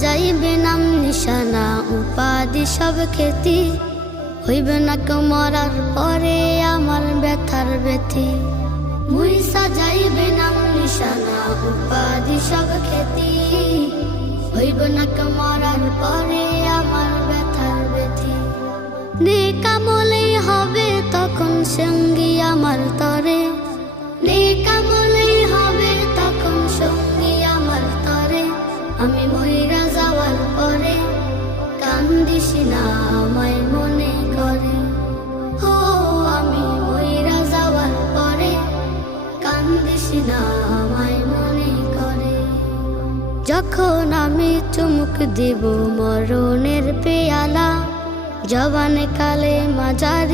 সাজাইবে নাম নিশানা উপাধি সব খ্যাতি, হইবে না কেউ মরার পরে আমার ব্যথার ব্যথি। মুই সাজাইবে নাম নিশানা উপাধি সব খ্যাতি, হইবে না কেউ মরার পরে আমার ব্যথার ব্যথি। নেক আমলেই হবে তখন সঙ্গী আমার তরে, নেক আমলেই হবে তখন সঙ্গী আমার তরে। আমি মইরা যাওয়ার পরে কান্দিস না আমায় মনে করে, ও আমি মইরা যাওয়ার পরে কান্দিস না আমায় মনে করে। যখন আমি চুমুক দিব মরণের পেয়ালা, জবানে কালে মাঝারি